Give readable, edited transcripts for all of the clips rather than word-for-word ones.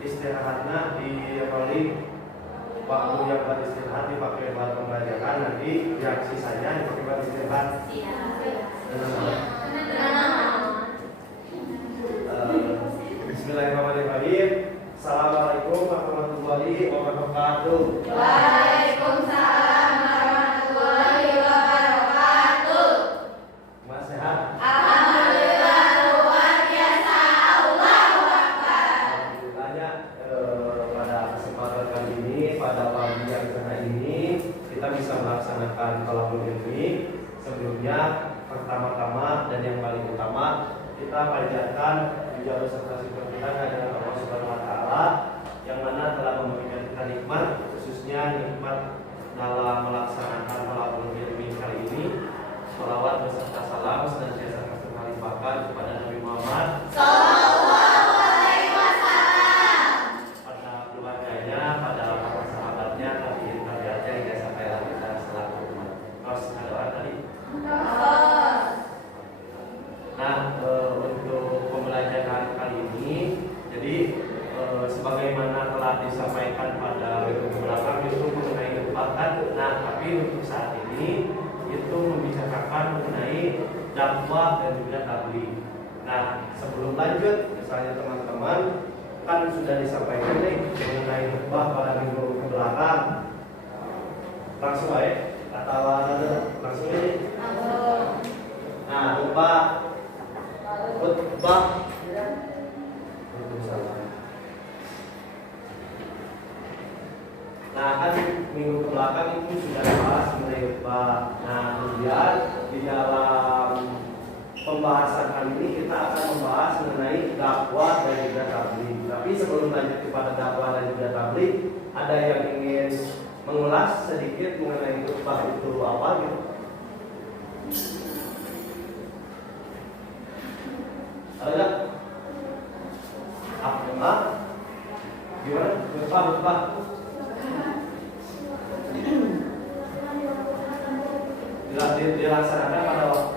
istirahatnya di rolling, waktu yang buat istirahat dipakai buat pembelajaran, nanti yang sisanya dipakai buat istirahat. Bismillahirrahmanirrahim. Assalamualaikum warahmatullahi wabarakatuh. Waalaikumsalam warahmatullahi wabarakatuh. Mas sehat? Alhamdulillah luar biasa. Allahu Akbar. Alhamdulillahnya pada kesempatan kali ini, pada pagi yang cerah ini, kita bisa melaksanakan thalaqul ilmi. Sebelumnya, pertama-tama dan yang paling utama, kita panjatkan puja beserta syukur kita kepada Allah Subhanahu wa Ta'ala yang mana telah memberikan kita nikmat, khususnya nikmat dalam melaksanakan thalaqul ilmi kali ini. Shalawat beserta salam senantiasa terlimpahkan kepada Nabi Muhammad Sallallahu alaihi wasallam. pada keluarganya, pada para sahabatnya, tabi'in tabi'atnya hingga sampai akhir dan selaku umat. Terus ada orang tadi. Nah, untuk pembelajaran kali ini, jadi sebagaimana telah disampaikan pada video belakang itu mengenai kebaikan. Nah, tapi untuk saat ini itu membicarakan mengenai dakwah dan juga tabligh. Nah, sebelum lanjut, misalnya teman-teman kan sudah disampaikan nih mengenai khutbah pada minggu belakang. Langsung aja atau langsung aja. Nah, khutbah. Nah, kan minggu kebelakang itu sudah dibahas mengenai khutbah. Nah, kemudian di dalam pembahasan kali ini kita akan membahas mengenai dakwah dan juga tabligh. Tapi sebelum lanjut kepada dakwah dan juga tabligh, ada yang ingin mengulas sedikit mengenai khutbah itu apa gitu? Ada? Apa? Gimana? Khutbah. Dilaksanakan pada waktu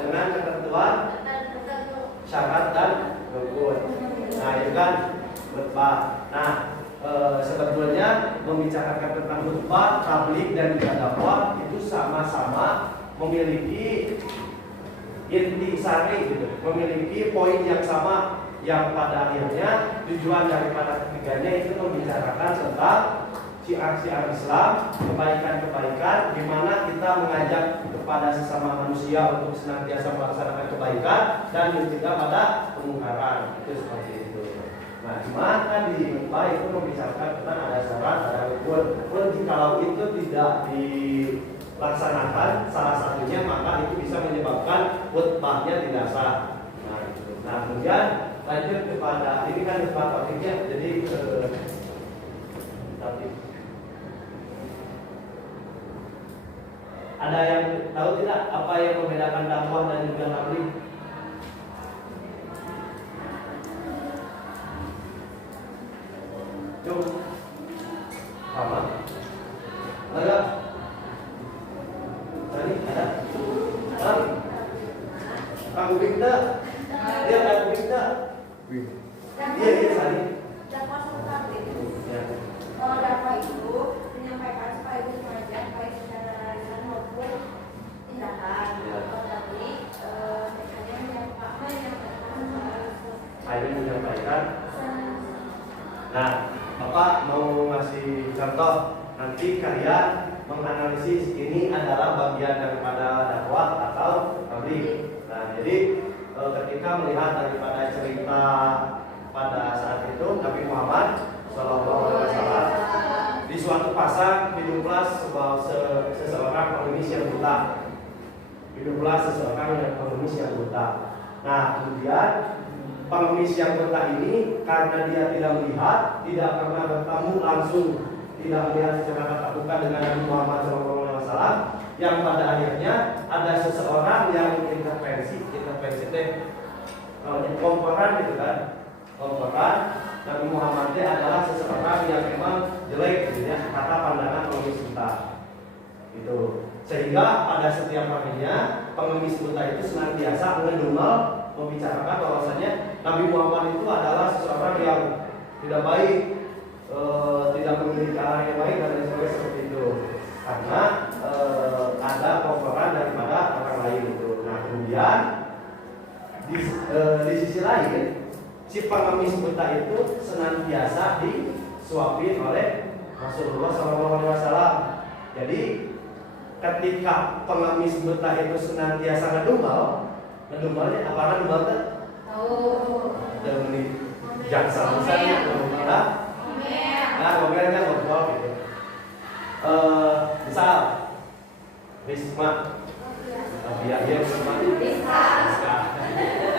dengan ketentuan syarat dan rukun. Nah, itu kan khutbah. Nah, sebetulnya membicarakan tentang khutbah, tabligh dan juga dakwah itu sama-sama memiliki inti sari gitu, memiliki poin yang sama, yang pada akhirnya tujuan daripada ketiganya itu membicarakan tentang syiar-syiar Islam, kebaikan-kebaikan, di mana kita mengajak kepada sesama manusia untuk senantiasa melaksanakan kebaikan dan mencegah pada kemungkaran. Itu seperti itu. Nah, maka di khutbah itu membicarakan tentang ada syarat, ada rukun. Pun jikalau itu tidak dilaksanakan salah satunya, maka itu bisa menyebabkan khutbahnya tidak sah. Nah, itu. Nah, kemudian lanjut kepada ini kan khutbah topiknya, jadi topik. Ada yang tahu tidak apa yang membedakan dakwah dan juga tabligh? Coba. Apa? Ada? Tadi ada? Ada? Kamu binda? Dia ada binda? Iya, tadi. Dakwah sama tabligh. Ya. Kalau dakwah itu menyampaikan supaya itu mengajak baik secara lisan maupun tindakan. Kalau tabligh hanya menyampaikan. Nah, Bapak mau ngasih contoh, nanti kalian menganalisis ini adalah bagian daripada dakwah atau tabligh. Nah, jadi ketika melihat daripada cerita pada saat itu Nabi Muhammad SAW di suatu pasar hiduplah seseorang pengemis yang buta. Nah, kemudian pengemis yang buta ini karena dia tidak melihat, tidak pernah bertemu langsung, tidak melihat secara tatap muka dengan Nabi Muhammad SAW, yang pada akhirnya ada seseorang yang intervensi komporan gitu kan. Komporan Nabi Muhammad adalah seseorang yang memang jelek gitu ya, kata pandangan pengemis buta. Itu. Sehingga pada setiap harinya pengemis buta itu senantiasa mengedumel membicarakan bahwasanya Nabi Muhammad itu adalah seseorang yang tidak baik, tidak memiliki arah yang baik dan lain sebagainya seperti itu. Karena ada kotoran daripada orang lain itu. Nah kemudian di sisi lain si pengemis buta itu senantiasa disuapin oleh Rasulullah SAW. Jadi ketika pengemis buta itu senantiasa ngedumalnya apa ngedumel teh? Dari jaksa misalnya ngedumel ngomelnya ngobrol gitu. Misal Risma biar Risma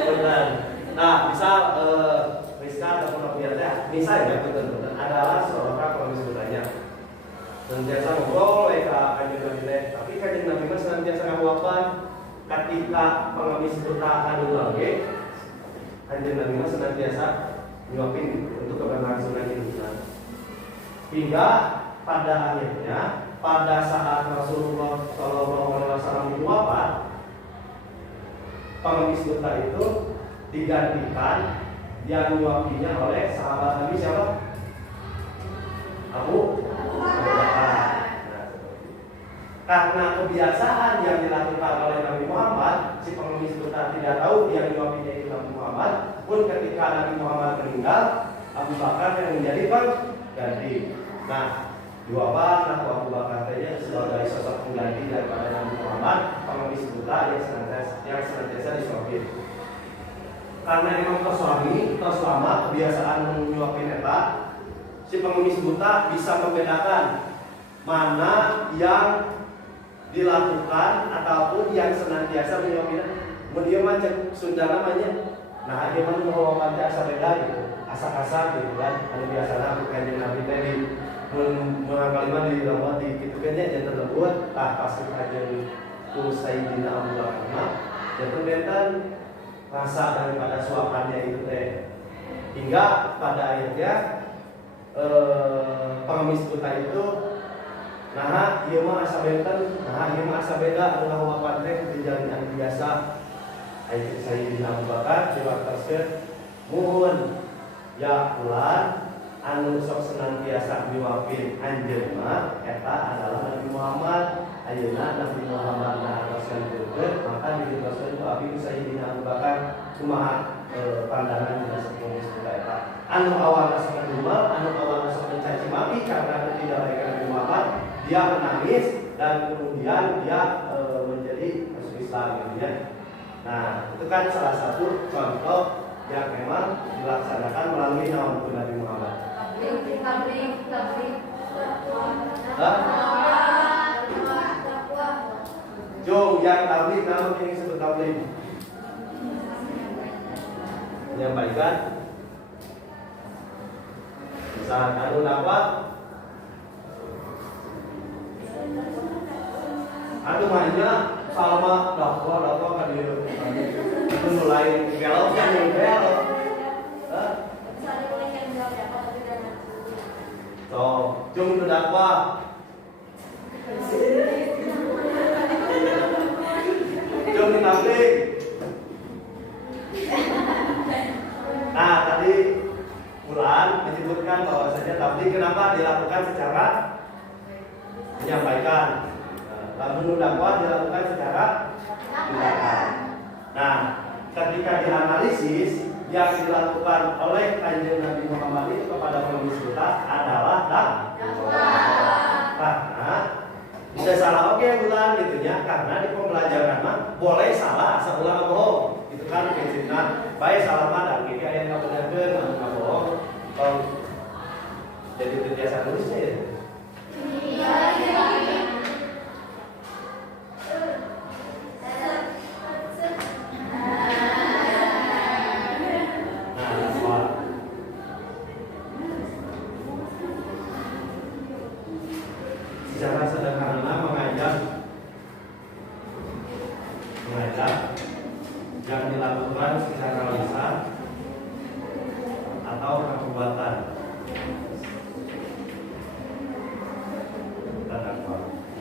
benar. Nah misal Rizka atau Noviata misal ya betul-betul adalah seorang pengemis butanya senantiasa ngobrol kanjeng Nabi, tapi kanjeng Nabi kan senantiasa ngawapan ketika pengemis buta adu lagi kanjeng Nabi kan senantiasa nyuapin untuk keberlangsungan hidup. Hingga pada akhirnya pada saat Rasulullah SAW itu wafat, pengemis buta itu digantikan yang nyuapinya oleh sahabat Nabi siapa? Abu Bakar. Karena kebiasaan yang dilakukan oleh Nabi Muhammad, si pengemis buta tidak tahu yang nyuapinya itu Nabi Muhammad. Pun ketika Nabi Muhammad meninggal, Abu Bakar yang menjadi pengganti. Nah, diwakilkan Abu Bakar saja sebagai sosok pengganti daripada Nabi Muhammad, pengemis buta yang senantiasa disuapin. Karena emang suami atau selama kebiasaan menyuapin eta, si pengemis buta bisa membedakan mana yang dilakukan ataupun yang senantiasa menyuapin. Dia macam Sunda namanya. Nah, dia mau baca asa beda gitu, asa-asa gitu kan. Ada biasanya aku kanjeng Nabi tadi mengakalima di lembut di gitu kan ya jangan lembut. Pasti kanjeng ku Sayyidina Abu Bakar. Jangan benten rasa daripada suapannya itu teh, hingga pada akhirnya pengemis buta itu nah ieu mah asa benten, nah ieu mah asa beda adalah wapan teh kejadian yang biasa. Aya Sayyidina Abu Bakar diwaktaskeun muhun ya ulan anu sok senantiasa diwapin anjeun mah eta adalah Nabi Muhammad. Ayeuna Nabi Muhammad naroskeun teukeun maka diroskeun ku abi Sayyidina Abu Bakar kumaha pandangan dina pengemis buta eta. Anu awalna sok ngedumel, anu awalna sok mencaci maki karena tidak baik Nabi Muhammad, dia menangis dan kemudian dia menjadi masuk Islam gitu ya. Nah, itu kan salah satu contoh yang memang dilaksanakan melalui nama Nabi Muhammad. Jom yang tabligh nama ini disebut tabligh. Menyampaikan saat anu dakwah anu mainnya sama dakwah kan itu mulai galau kan galau. So, jom dakwah. Jom tabligh. Nah, tadi Bulan menyebutkan bahwasanya tabligh kenapa dilakukan secara menyampaikan. Lalu dakwah dilakukan secara tindakan. Nah, ketika dianalisis yang dilakukan oleh kanjeng Nabi Muhammad itu kepada pengemis buta adalah dakwah. Karena bisa salah Bulan gitu ya, karena di pembelajaran mah boleh salah asal ulah bohong. Itu kan prinsipnya baik salah mah dan kiki aya ngabenerkeun anu ngabohong. Kalau jadi terbiasa nulisnya ya. Iya. Secara sederhana mengajak yang dilakukan secara lisan atau perbuatan.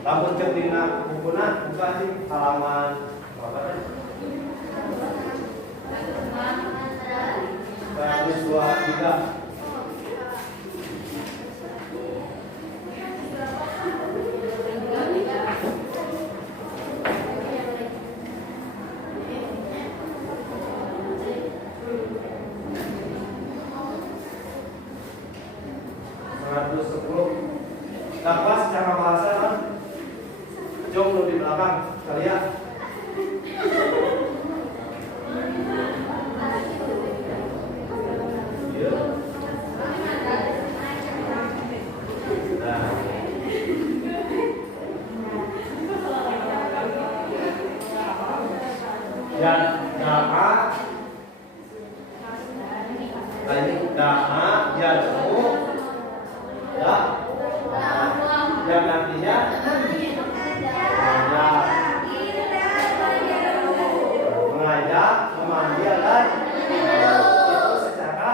Lamun cek dina bukuna buka sih halaman berapa? 2, 3. Dakwah secara bahasa kan jom lu di belakang kalian. Ya, da'a yad'u ya yang artinya mengajak, memanggil dan itu secara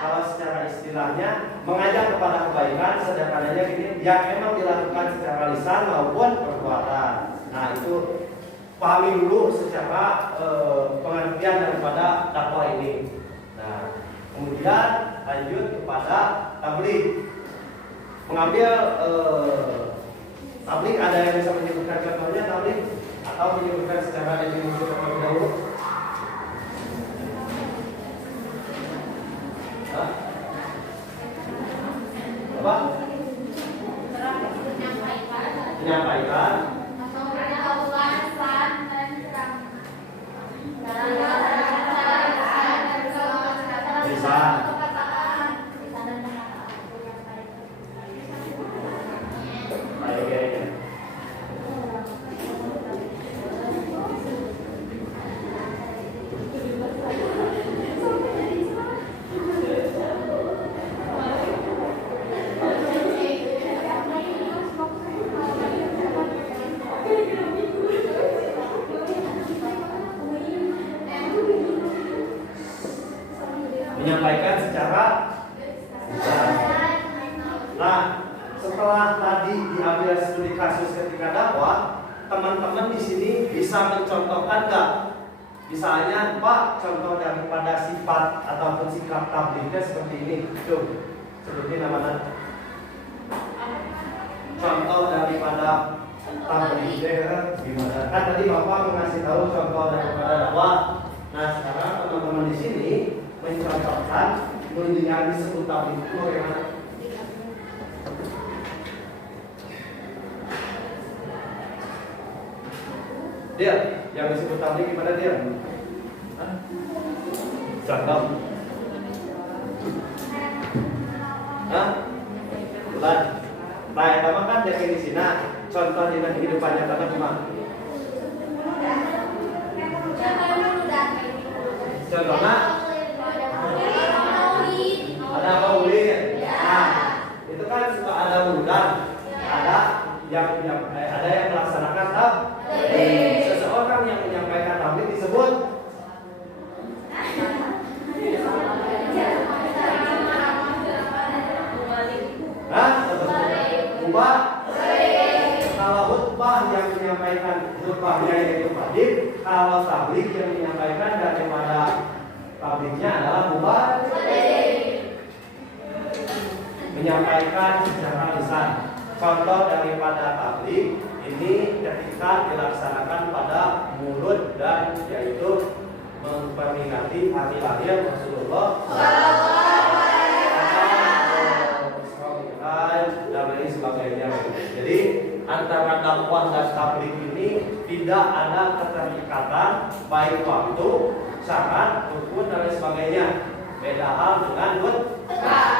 kalau secara istilahnya mengajak kepada kebaikan, sederhananya gini, yang memang dilakukan secara lisan maupun perbuatan. Nah itu pahami dulu secara pengertian daripada dakwah ini. Nah kemudian lanjut kepada tabligh. Mengambil tabligh, ada yang bisa menyebutkan contohnya tabligh atau menyebutkan secara definisi terlebih dahulu? Apa? Menyampaikan. Lisan. Menyampaikan secara lisan. Nah, setelah tadi diambil studi kasus ketika dakwah, teman-teman di sini bisa mencontohkan nggak? Misalnya, Pak, contoh daripada sifat ataupun sikap tablighnya seperti ini. Coba sebutin namanya. Contoh daripada tablighnya gimana? Kan tadi Bapak mengasih tahu contoh daripada dakwah. Nah, sekarang teman-teman di sini mencontohkan yang disebut tabligh itu bagaimana? Dia yang disebut tabligh gimana dia? Contoh. Hah? Bulan. Nah, itu kan definisinya contoh di kehidupannya karena gimana? Contohnya ada maulid. Nah, itu kan suka ada undang, ada yang melaksanakan tabligh. Seseorang yang menyampaikan tabligh disebut khutbah. Kalau khutbah yang menyampaikan khutbahnya yaitu khatib, kalau tabligh yang menyampaikan daripada tablighnya adalah mubaligh. Menyampaikan secara lisan. Contoh daripada tabligh ini ketika dilaksanakan pada mulut dan yaitu memperingati hari lahir Rasulullah dan lain sebagainya. Jadi antara dakwah dan tabligh ini tidak ada keterikatan baik waktu, syarat, rukun dan lain sebagainya. Beda hal dengan khutbah.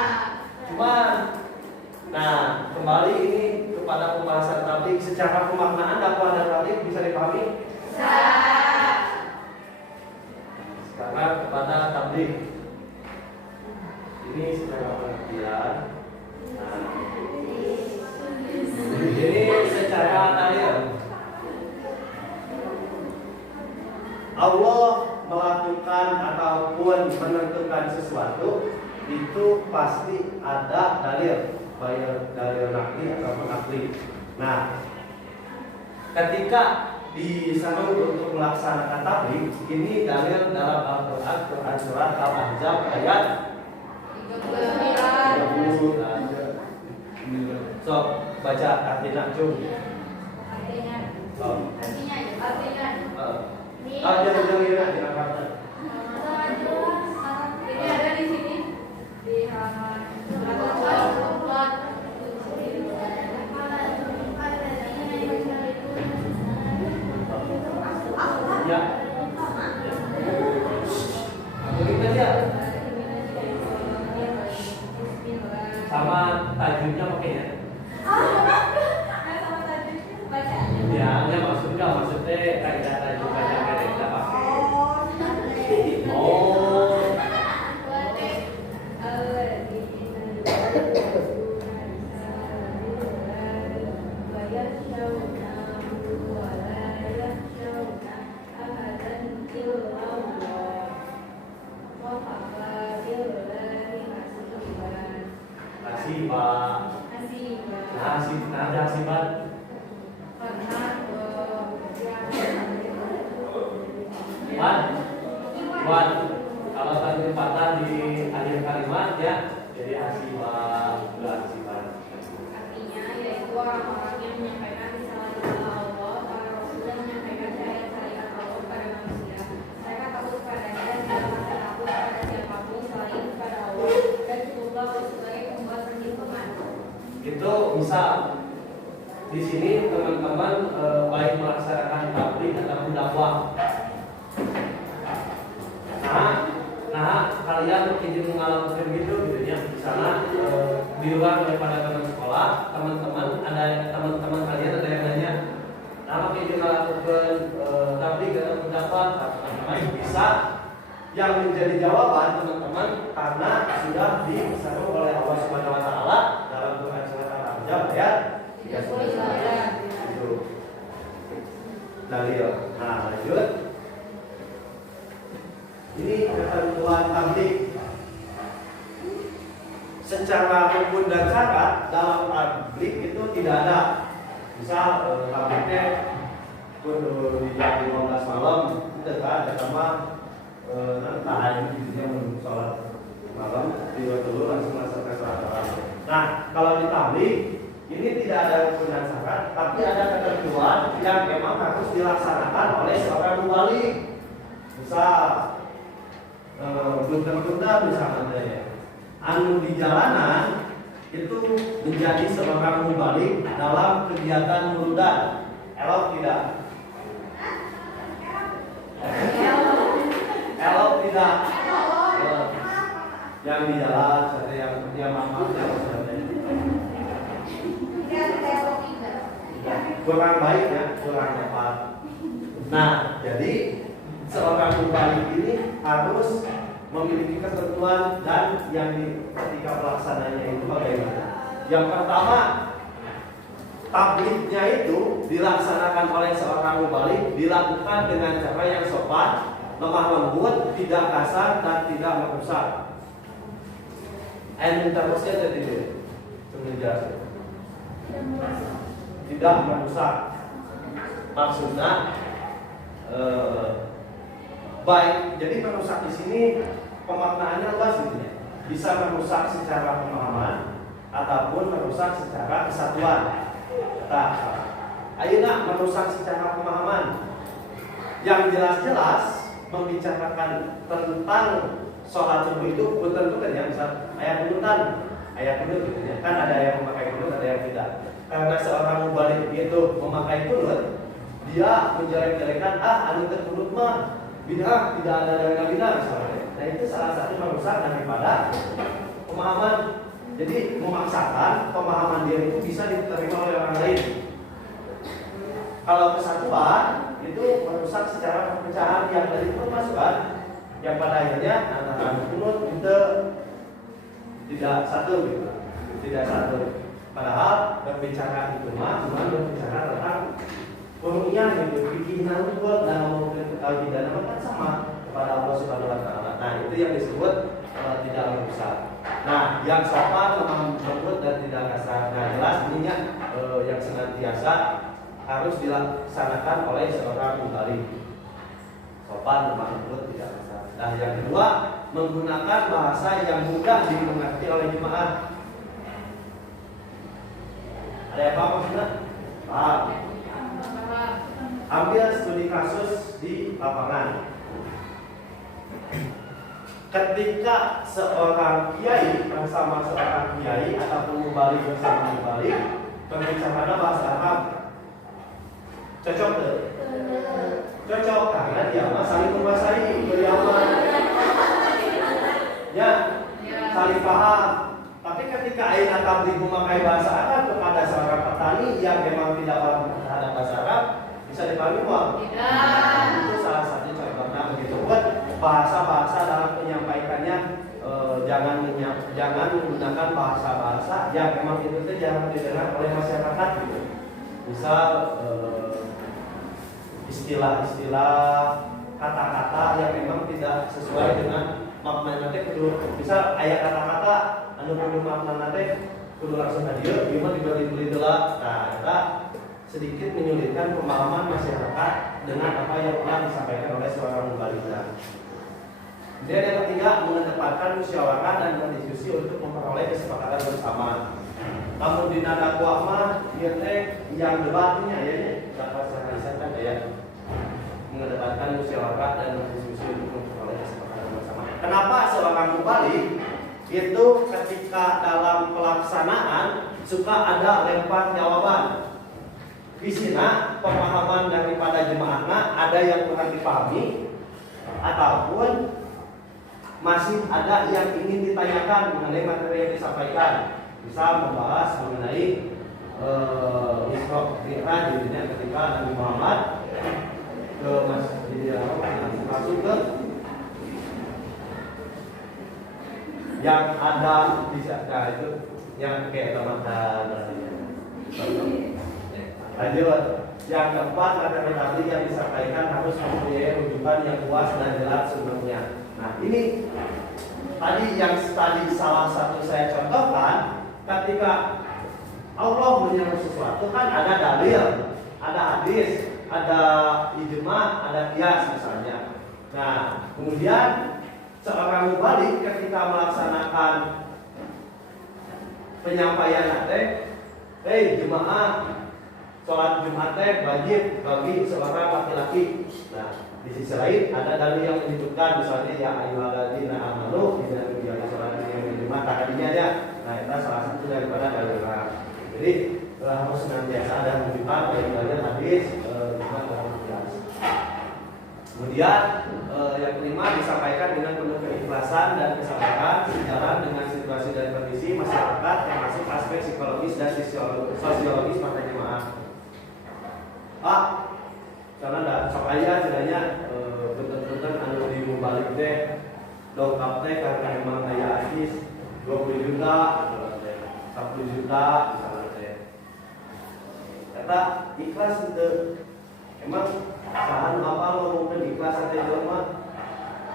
Cuman, nah kembali ini kepada pembahasan tabligh, secara pemaknaan dakwah dan tabligh bisa dipahami? Sekarang kepada tabligh. Ini secara pengertian. Nah, jadi secara dalil Allah melakukan ataupun menentukan sesuatu itu pasti ada dalil, baik dalil nakli ataupun akli. Nah, ketika di sana untuk melaksanakan tabligh ini dalil dalam Al-Qur'an Quran surat Al-Ahzab ayat 30. So, baca artinya cung. Ini ada di sini di halaman 104. Ya. Begitu aja. Sama tajwidnya pakainya. Ya maksudnya kaidah tajwid baca mereka pakai. Oh. Wan, kalau tadi patah di akhir kalimat ya, jadi hasibah, hasibah. Artinya yaitu orang-orang yang menyampaikan risalah Allah, para rasul yang menyampaikan syariat Allah kepada manusia. Mereka takut kepadanya dan tidak merasa takut kepada siapapun selain kepada Allah dan cukuplah sebagai pembuat perhitungan. Itu misal di sini teman-teman baik melaksanakan tabligh ataupun dakwah. Nah, kalian ingin mengalami gitu ya. Di sana di luar daripada teman sekolah, teman-teman kalian ada yang nanya, nama ingin melakukan tabligh atau dakwah, teman-teman bisa yang menjadi jawaban teman-teman karena sudah disarankan oleh Allah Subhanahu wa taala dalam Quran surat Al-Ahzab ayat 30. Itu dalil. Nah, lanjut. Ini ketentuan tabligh. Secara hukum dan syarat dalam tabligh itu tidak ada. Misal tablighnya kudu di jam 15 malam, itu kan ada sama nanti intinya sholat malam di waktu dulu langsung melaksanakan sholat malam. Nah, kalau di tabligh ini tidak ada hukum dan syarat, tapi ada ketentuan yang memang harus dilaksanakan oleh seorang mubaligh. Misal bunda misalnya ya, anu di jalanan itu menjadi seorang mubaligh dalam kegiatan murudan. Elok tidak? Elok tidak? Yang di jalan, ada yang mama, kurang baik ya, kurang tepat. Nah, jadi seorang mubaligh ini harus memiliki ketentuan dan yang ketika pelaksananya itu bagaimana. Yang pertama, tablighnya itu dilaksanakan oleh seorang mubaligh dilakukan dengan cara yang sopan, lemah lembut, tidak kasar dan tidak merusak. Terusnya jadi tidak merusak. Maksudnya baik, jadi merusak di sini pemaknaannya luas gitu ya. Bisa merusak secara pemahaman ataupun merusak secara kesatuan. Nah, ayeuna merusak secara pemahaman. Yang jelas-jelas membicarakan tentang sholat subuh itu tentu kan ya, misal ayat kunut gitu ya. Kan ada yang memakai kunut, ada yang tidak. Karena seorang mubaligh itu memakai kunut, dia menjelek-jelekan anu kunut mah bid'ah, tidak ada dari Nabi misalnya. Nah, itu salah satu merusak daripada pemahaman. Jadi memaksakan pemahaman dia itu bisa diterima oleh orang lain. Kalau kesatuan itu merusak secara perpecahan yang tadi itu masukkan, yang pada akhirnya antara kunut itu tidak satu gitu. Tidak satu. Padahal berbicara itu mah cuma berbicara tentang umumnya gitu, bikin buat dan ngomongin ketauhidan kan sama kepada Allah Subhanahu wa taala. Nah, itu yang disebut tidak merusak. Nah, yang sopan, lemah lembut dan tidak kasar. Nah, jelas ininya yang senantiasa harus dilaksanakan oleh seorang mubalik. Sopan, lemah lembut, tidak masalah. Nah, yang kedua, menggunakan bahasa yang mudah dimengerti oleh jemaah. Ada apa maksudnya? Paham? Ambil studi kasus di lapangan. Ketika seorang kiai bersama seorang kiai ataupun mubalik bersama mubalik berbicara bahasa Arab, cocok tuh? Cocok karena dia saling menguasai, beriaman, ya, saling paham. Tapi ketika ayat tabligh memakai bahasa Arab kepada seorang petani yang memang tidak paham terhadap bahasa Arab, bisa dipahami uang? Tidak. Itu salah satu contohnya begitu. Buat bahasa-bahasa dalam penyampaikannya, jangan menggunakan bahasa-bahasa yang memang itu jangan didengar oleh masyarakat. Gitu. Misal istilah-istilah kata-kata yang memang tidak sesuai dengan makna nanti kudu misal ayat kata-kata anu kudu makna nanti kudu langsung hadir cuma dibeli deula. Nah, kita sedikit menyulitkan pemahaman masyarakat dengan apa yang telah disampaikan oleh seorang mubalik. Kemudian yang ketiga, mengedepankan musyawarah dan berdiskusi untuk memperoleh kesepakatan bersama. Namun di nada dakwah mah yang debatnya ya dapat saya rasakan ya. Mengedepankan musyawarah dan berdiskusi untuk memperoleh kesepakatan bersama. Kenapa seorang mubalik itu ketika dalam pelaksanaan suka ada lempar jawaban? Di sini pemahaman daripada jemaahnya ada yang kurang dipahami ataupun masih ada yang ingin ditanyakan mengenai materi yang disampaikan. Bisa membahas mengenai Isra Mi'raj ketika Nabi Muhammad ke masuk ke yang ada di sana itu yang kayak teman-teman lanjut. Yang keempat, materi yang disampaikan harus mempunyai rujukan yang luas dan jelas sebelumnya. Nah, ini tadi salah satu saya contohkan ketika Allah menyuruh sesuatu kan ada dalil, ada hadis, ada ijma, ada qiyas misalnya. Nah, kemudian seorang mubalik ketika melaksanakan penyampaian jemaah sholat Jumat wajib bagi seorang laki-laki. Nah, di sisi lain ada dalil yang menyebutkan misalnya ya ayyuhalladzina amanu idza nudiya sholat Jumat tadinya ya. Nah, itu salah satu daripada dalil. Jadi harus senantiasa ada menunjukkan dalil hadis Jumat dalam qiyas. Kemudian yang kelima disampaikan dengan penuh keikhlasan dan kesabaran sejalan dengan situasi dan kondisi masyarakat yang masuk aspek psikologis dan sosiologis partai jemaah. Karena ada sok aya jenanya betul-betul anu di mubalik teh dongkap teh karena memang aya artis 20 juta, 10 juta misalnya teh. Kata ikhlas itu emang sahan apa ngomongkeun ikhlas teh jelema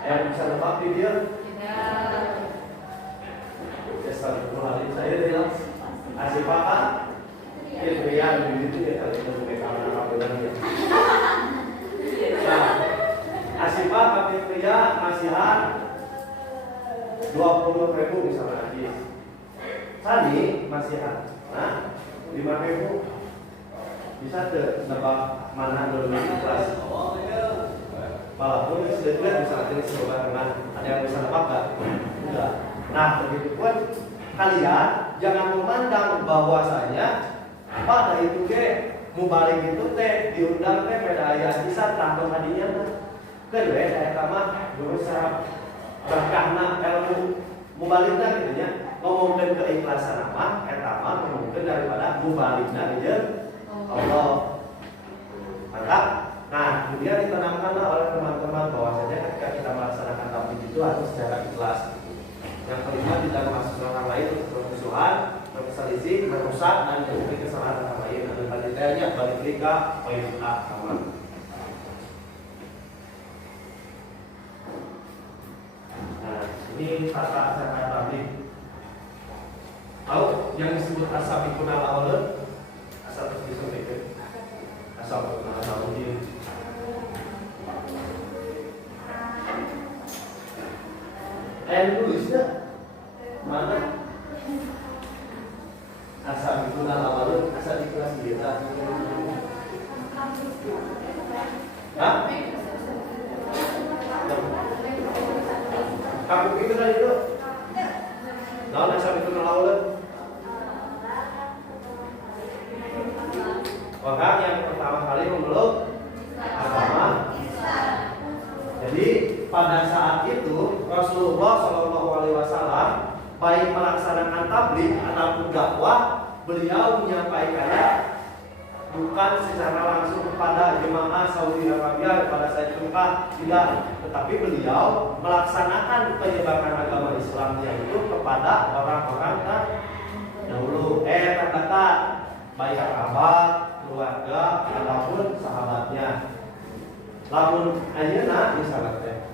bisa nebak di dia? Tidak. Ya satu kali saya bilang asipakan Ilmiah begitu ya kali itu mereka apa-apa. Nah, asifah kami pria masihan 20.000 misalnya lagi. Tadi masihan, nah 5.000 bisa nebak mana dulu kelas. Walaupun sedikit misalnya ini sebuah dengan ada yang bisa nebak nggak? Enggak. Nah begitu pun kalian jangan memandang bahwasanya pada itu mubalik itu diundang pada ayat bisa tahu hadinya kan saya kama berusaha berkahna ilmu mubaliknya gitu ya ngomongkan keikhlasan apa etama ngomongkan daripada mubaliknya gitu Allah mantap. Nah kemudian ditanamkanlah oleh teman-teman bahwasanya ketika kita melaksanakan tabligh itu harus secara ikhlas. Yang kelima tidak masuk orang lain untuk permusuhan, berselisih, merusak dan memberi kesalahan orang lain. Dan detailnya balik ke poin A sama. Nah, ini tata cara tabligh. Tahu yang disebut asabiqun al-awwalun? Asal terus disampaikan. asal tauhid. Nulisnya mana? Asal itu awalnya asal di kelas kita. Hah? Kamu itu tadi itu? Nah, asal itu awalnya. Orang yang pertama kali memeluk agama. Jadi pada saat itu Rasulullah SAW baik melaksanakan tabligh ataupun dakwah, beliau menyampaikannya bukan secara langsung kepada jemaah Saudi Arabia pada saat itu tidak, tetapi beliau melaksanakan penyebaran agama Islamnya itu kepada orang-orang terdahulu, terdekat, baik kerabat, keluarga ataupun sahabatnya. Lamun ayeuna misalnya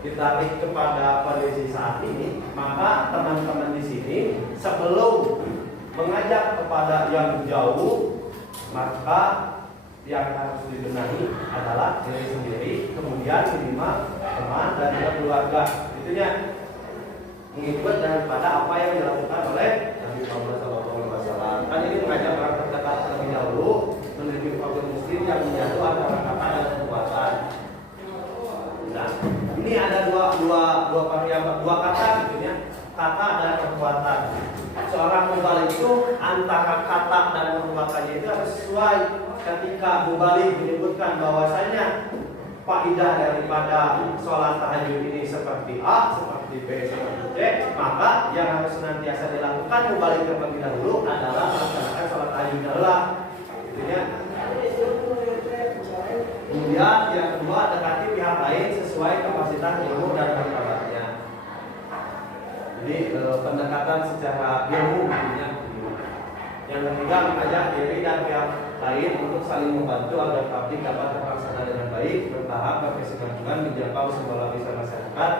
ditarik kepada kondisi saat ini, maka teman-teman di sini sebelum mengajak kepada yang jauh, maka yang harus dibenahi adalah diri sendiri, kemudian minimal teman dan juga keluarga. Itunya mengikut daripada apa yang dilakukan oleh Nabi Muhammad SAW. Kan ini mengajak orang terdekat terlebih dahulu menuju kepada muslim yang menyatu antara kata dan perbuatan. Nah, ini ada dua kata gitu ya, kata dan perbuatan. Seorang mubalik itu antara kata dan perbuatannya itu harus sesuai. Ketika mubalik menyebutkan bahwasanya faidah daripada sholat tahajud ini seperti A, seperti B, seperti C, maka yang harus senantiasa dilakukan mubalik terlebih dahulu adalah melaksanakan sholat tahajud adalah, gitu ya. Kemudian yang kedua, dekati pihak lain sesuai kapasitas ilmu dan martabatnya. Jadi pendekatan secara ilmu ya. Yang ketiga, mengajak diri dan pihak lain untuk saling membantu agar tabligh dapat terlaksana dengan baik, bertahap, berkesinambungan, menjangkau semua lapisan masyarakat,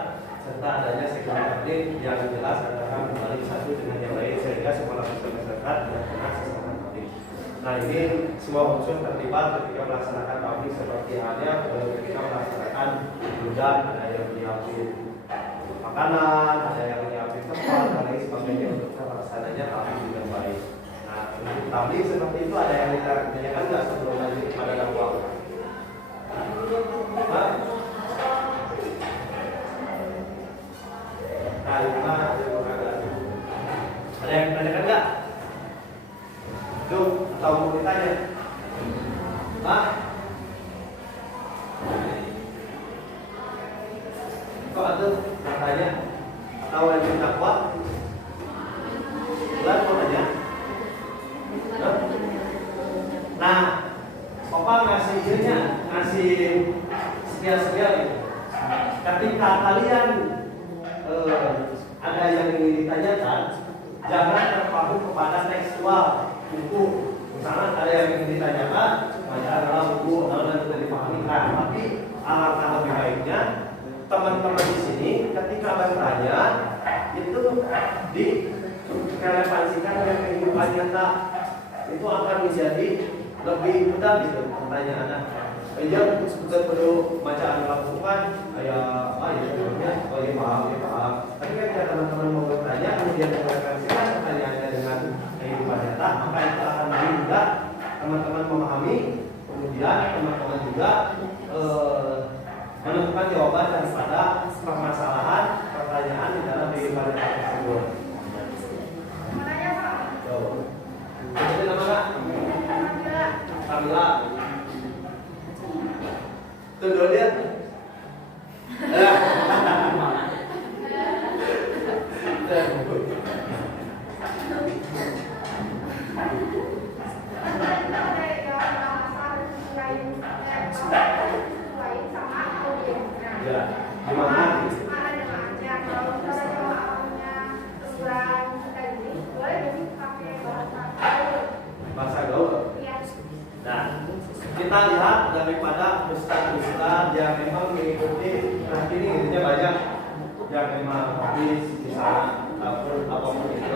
serta adanya segmen tabligh yang jelas antara kembali satu dengan yang lain sehingga semua lapisan masyarakat benar-benar sesama tabligh. Nah, ini semua unsur terlibat ketika melaksanakan tabligh seperti halnya ketika melaksanakan bulan, ada yang menyiapkan makanan, ada yang menyiapkan tempat dan lain sebagainya untuk terlaksananya tabligh dengan baik. Nah, untuk tabligh seperti itu ada yang ditanyakan nggak sebelum lanjut pada dakwah? Ada yang ditanyakan nggak? Tuh, atau mau ditanya? Kok ada bertanya? Atau lanjut dakwah? Bulan mau tanya? Nah, Papa ngasih ininya, ngasih sedia-sedia gitu. Ketika kalian ada yang ingin ditanyakan, jangan terpaku kepada tekstual buku. Misalnya ada yang ingin ditanyakan, bacaan dalam buku, dan sudah dipahami. Tapi alangkah lebih baiknya teman-teman di sini ketika bertanya itu direlevansikan dengan kehidupan nyata. Itu akan menjadi lebih mudah gitu pertanyaannya. Yang sudah perlu bacaan dalam buku kan kayak paham. Tapi ketika teman-teman mau bertanya kemudian merefleksikan pertanyaannya dengan kehidupan nyata, maka itu akan lebih mudah teman-teman memahami, kemudian teman-teman juga menentukan jawaban daripada permasalahan pertanyaan di dalam kehidupan nyata tersebut. Jadi nama Kak? Kamila. Tuh dulu lihat. Kita lihat daripada ustaz-ustaz yang memang mengikuti ini intinya banyak yang memang habis di sana ataupun apapun itu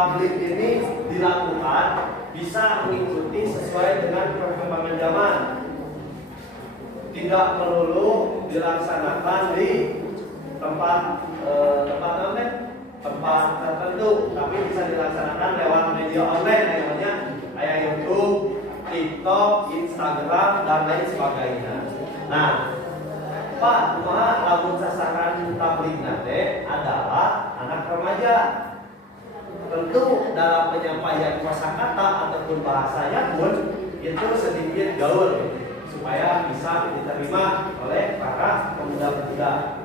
tablik ini dilakukan bisa mengikuti sesuai dengan perkembangan zaman. Tidak melulu dilaksanakan di tempat tempat tertentu, tapi bisa dilaksanakan lewat media online namanya kayak YouTube, TikTok, Instagram dan lain sebagainya. Nah, Pak, lamun sasaran tablik nate adalah anak remaja. Tentu dalam penyampaian kosakata ataupun bahasanya pun itu sedikit gaul supaya bisa diterima oleh para pemuda-pemuda.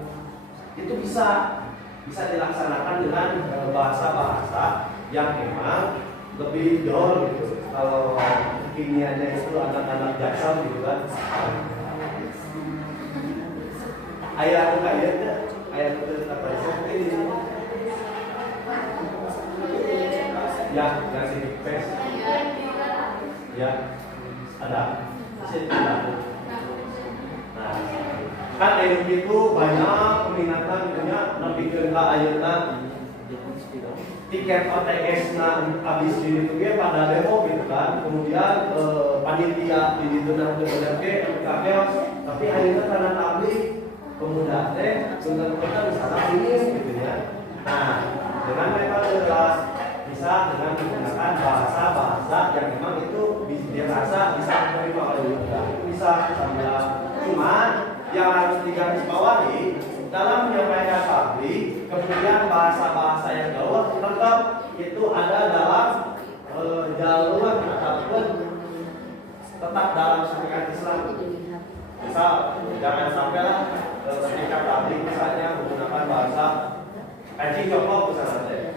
Itu bisa dilaksanakan dengan bahasa-bahasa yang memang lebih gaul gitu. Kalau kekiniannya itu anak-anak jaksel gitu kan. Ayah betul apa ini? Ya, kasih pes. Ya, ada. Nah, kan hidup itu banyak peminatan punya lebih ke ayeuna tiket OTS habis di itu pada demo gitu kan. Kemudian panitia di itu nang bener ke tapi ayeuna karena tablik pemuda teh bener-bener misalnya ini gitu ya. Nah, dengan mereka jelas bisa dengan menggunakan bahasa-bahasa yang memang itu dirasa bisa diterima oleh pemuda. Bisa sambil cuman yang harus digarisbawahi dalam menyampaikan tablik, kemudian bahasa-bahasa yang gaul tetap itu ada dalam jalur ataupun tetap dalam syariat Islam. Misal jangan sampailah ketika tablik misalnya menggunakan bahasa anjing coplok misalnya,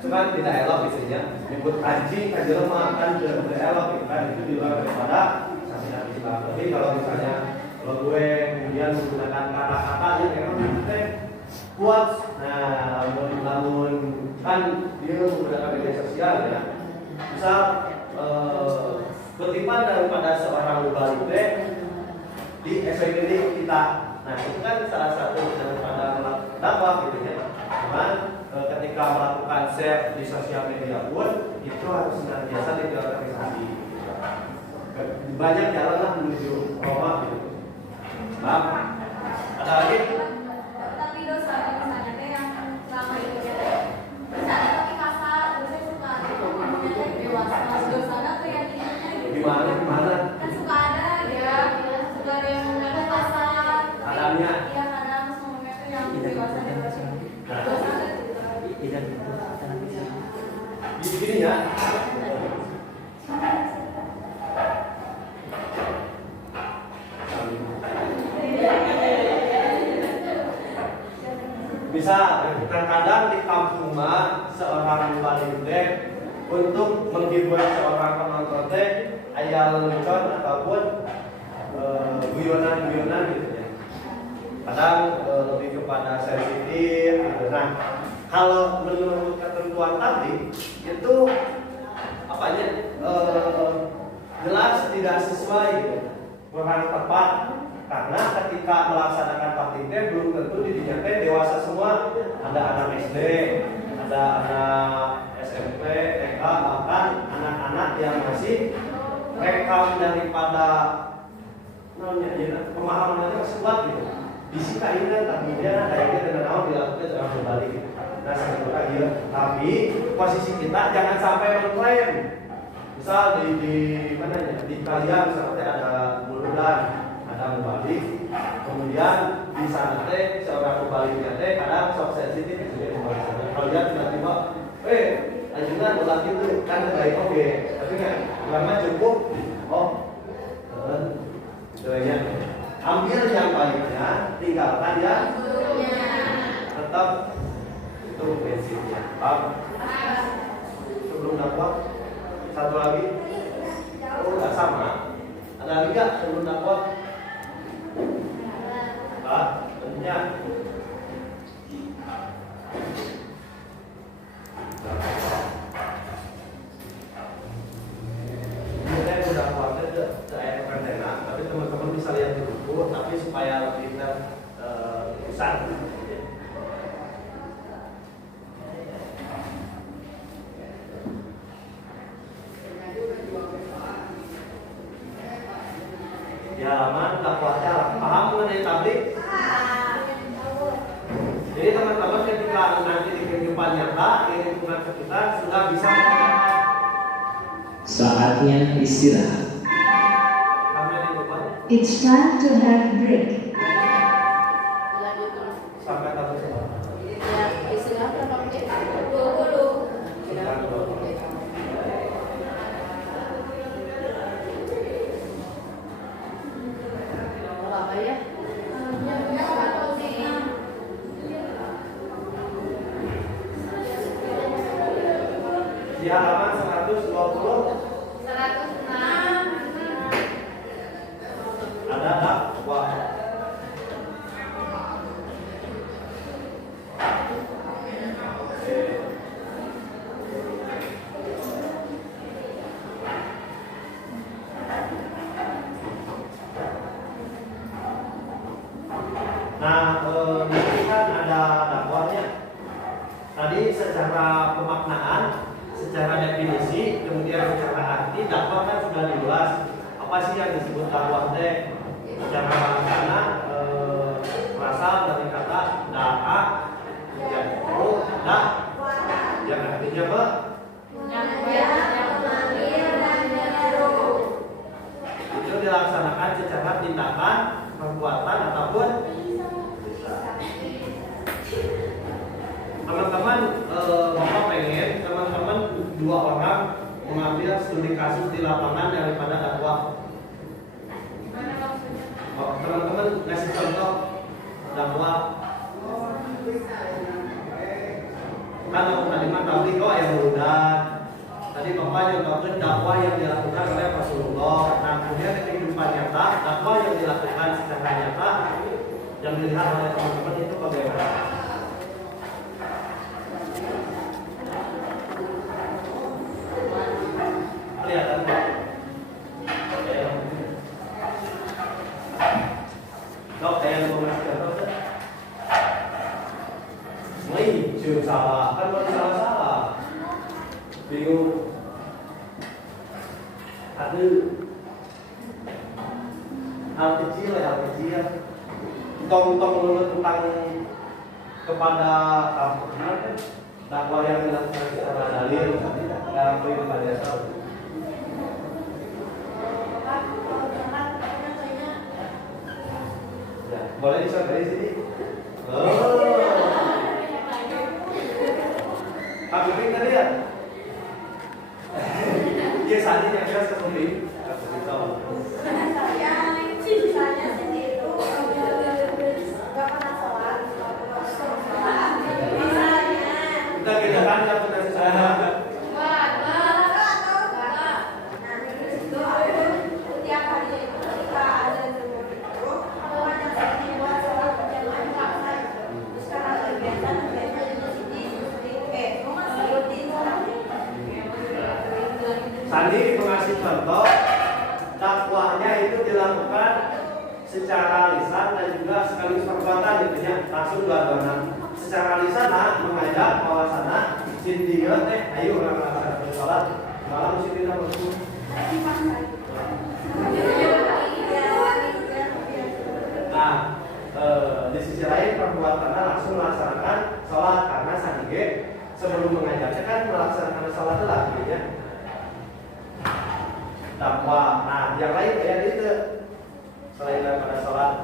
cuma tidak elok isinya nyebut anjing jelema kan tidak elok kan, itu di luar daripada syariat Islam. Tapi kalau misalnya gue kemudian menggunakan kata-kata yang memang kuat, nah namun kan dia menggunakan media sosial ya, misal kutipan daripada seorang muballigh di SWD kita. Nah itu kan salah satu daripada dakwah gitu ya. Cuman ketika melakukan share di sosial media pun itu harus senantiasa diorganisasi. Banyak jalan lah menuju Roma gitu. Maaf, ada lagi? Tapi dosa misalnya yang selama itu misalnya tapi kasar, terus suka ngomongnya dewasa. Dosanya tuh yang intinya gitu. Gimana? Kan suka ada suka ada yang ngomongnya kasar. Adanya? Iya kadang ngomongnya tuh yang dewasa. Dosanya Gini ya. Bisa terkadang di kampung seorang muballigh untuk menghibur seorang penonton aya lelucon ataupun guyonan-guyonan gitu ya. Kadang lebih kepada sensitif gitu. Nah, kalau menurut ketentuan tablik itu apanya jelas tidak sesuai gitu. Kurang tepat. Karena ketika melaksanakan tablik belum tentu didinya dewasa semua. Ada anak SD, ada anak SMP, TK, bahkan anak-anak yang masih rekam daripada pemahamannya kuat gitu. Bisi kainan tapi dia kayaknya dengan awal dilakukan secara berbalik. Nah sebenarnya dia, tapi posisi kita jangan sampai mengklaim. Misal di mana ya? Di kalian misalnya ada buludan, ada muballigh, kemudian di sana seorang mubalighnya kadang sok sensitif jadi muballigh. Kalau dia tiba-tiba, ajudan ulang itu kan baik oke, tapi kan lama cukup, doanya ambil yang baiknya, tinggalkan yang tetap itu prinsipnya. Paham? Sebelum dakwah satu lagi, nggak sama. Ada lagi nggak sebelum dakwah? Tentunya. Saya sudah khawatir saya konten, tapi teman-teman bisa lihat di buku, tapi supaya lebih besar. nyata di lingkungan sekitar sudah bisa mengajarkan. Saatnya istirahat. Kami diubah It's time to have break. sampai tahun sekolah. Ya, istirahat berapa menit? 20. Sekitar 20 menit. Lama ya? Di halaman 120 ada dakwa. Nah, ini kan ada dakwanya. Tadi secara pemaknaan, secara definisi, kemudian secara arti, dakwah kan sudah diulas. Apa sih yang disebut dakwah teh? Secara makna berasal dari kata da'a, kemudian dah, yang artinya apa? Itu dilaksanakan secara tindakan, perbuatan ataupun teman-teman, Bapak pengen teman-teman 2 orang mengambil studi kasus di lapangan daripada dakwah. Teman-teman kasih contoh dakwah. Kan tadi mah tabligh kok yang udah. Tadi Bapak contohkan dakwah yang dilakukan oleh Rasulullah. Nah, kemudian di kehidupan nyata, dakwah yang dilakukan secara nyata yang dilihat oleh teman-teman itu bagaimana? Kelihatan Pak? Dok, yang mau ngasih contoh tuh? Cium salah, kan bukan salah-salah. Bingung. Aduh. Hal kecil. Tong menurut tentang kepada dakwah yang dilakukan secara dalil dalam kehidupan nyata. Ya, boleh dicoba dari sini. Pak Bipin tadi ya? Iya, saatnya yang jelas ke Bipin. Aku tahu. Kita bedakan yang benar saja. Sandi mengasih contoh dakwahnya itu dilakukan secara lisan dan juga sekaligus perbuatan gitu ya, langsung dua-duanya. Secara lisan mengajak bahwasana sindinya teh ayo orang melaksanakan sholat malam sini dah bersyukur. Nah, di sisi lain perbuatannya langsung melaksanakan sholat karena sandige sebelum mengajarnya kan melaksanakan sholat itu lah gitu ya. Dakwah. Nah, yang lain kayak itu selain daripada sholat.